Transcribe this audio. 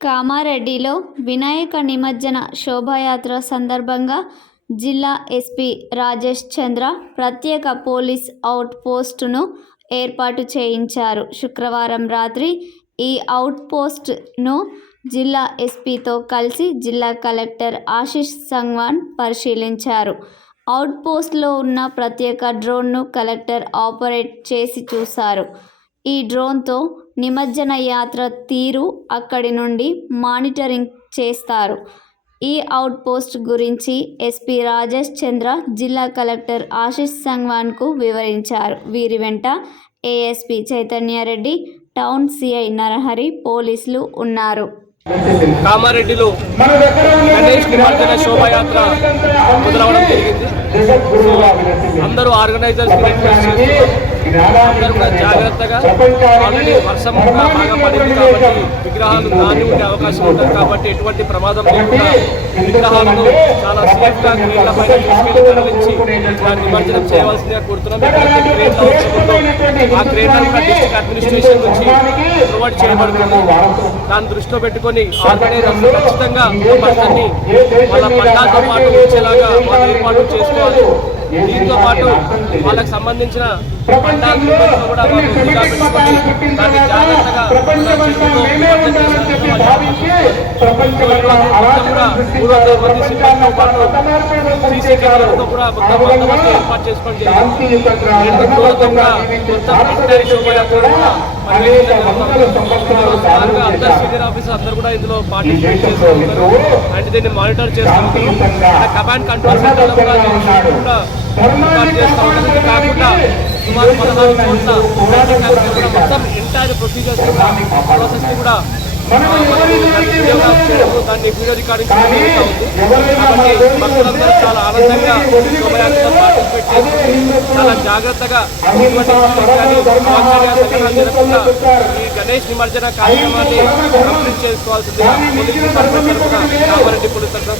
కామారెడ్డిలో వినాయక నిమజ్జన శోభాయాత్ర సందర్భంగా జిల్లా ఎస్పీ రాజేష్ చంద్ర ప్రత్యేక పోలీస్ అవుట్ పోస్టును ఏర్పాటు చేయించారు. శుక్రవారం రాత్రి ఈ అవుట్ పోస్ట్ను జిల్లా ఎస్పీతో కలిసి జిల్లా కలెక్టర్ ఆశీష్ సంగ్వాన్ పరిశీలించారు. అవుట్ పోస్ట్లో ఉన్న ప్రత్యేక డ్రోన్ను కలెక్టర్ ఆపరేట్ చేసి చూశారు. ఈ డ్రోన్తో నిమజ్జన యాత్ర తీరు అక్కడి నుండి మానిటరింగ్ చేస్తారు. ఈ అవుట్ పోస్ట్ గురించి ఎస్పీ రాజేష్ చంద్ర జిల్లా కలెక్టర్ ఆశీష్ సంగ్వాన్కు వివరించారు. వీరి వెంట ASP Chaitanya Reddy, town CI Narahari పోలీసులు ఉన్నారు. కామారెడ్డిలో గణేష్ నిమజ్జన శోభాయాత్ర మొదలవడం జరిగింది. అందరూ ఆర్గనైజర్స్ అందరూ కూడా జాగ్రత్తగా, ఆల్రెడీ వర్షం బాగా పడింది కాబట్టి విగ్రహాలు నాని ఉండే అవకాశం ఉంటుంది కాబట్టి ఎటువంటి ప్రమాదం లేకుండా విగ్రహాలను చాలా సేఫ్గా క్రేన్ల పైన తీసుకెళ్లి తరలించి దాన్ని నిమజ్జనం చేయవలసిందిగా కోరుతున్నాం. ఎక్కడైతే క్రేన్లు అవసరం ఆ క్రేన్లను కూడా డిస్ట్రిక్ట్ అడ్మినిస్ట్రేషన్ నుంచి ప్రొవైడ్ చేయబడుతుంది. దాన్ని దృష్టిలో పెట్టుకొని ఆర్గనైజర్స్ ఖచ్చితంగా పరిస్థితిని వాళ్ళ పండాలతో పాటు వచ్చేలాగా వాళ్ళు ఏర్పాటు చేసుకోవాలి. దీంతో పాటు వాళ్ళకి సంబంధించిన పండాలను కూడా వాళ్ళు నిఘా పెట్టుకొని దాన్ని జాగ్రత్తగా సిబ్బందితో పాటు సీసీ కెమెరాలతో కూడా మొత్తం బందోబస్తు ఏర్పాటు చేసుకోవడం జరిగింది. 2 రోజులతో కూడా మొత్తం ఎంటైర్ శోభయాత్ర కూడా అందరు సీనియర్ ఆఫీసర్ అందరూ కూడా ఇందులో పార్టిసిపేట్ చేస్తున్నారు అండ్ దీన్ని మానిటర్ చేస్తున్నారు. కమాండ్ కంట్రోల్ సెంటర్ కూడా ఏర్పాటు చేస్తూ ఉన్నారు. కాకుండా సుమారు 16 చోట్ల మొత్తం ఎంటైర్ ప్రొసీజర్స్ కూడా ప్రాసెస్ కూడా దాన్ని వీడియో రికార్డింగ్ జరుగుతూ ఉంది. కాబట్టి భక్తులందరూ చాలా ఆనందంగా శోభయాత్రలో పార్టిసిపేట్ చేసి చాలా జాగ్రత్తగా జరగకుండా ఈ గణేష్ నిమజ్జన కార్యక్రమాన్ని కంప్లీట్ చేసుకోవాల్సిందిగా పోలీస్ డిపార్ట్మెంట్ తరఫున కామారెడ్డి పోలీస్ తరఫున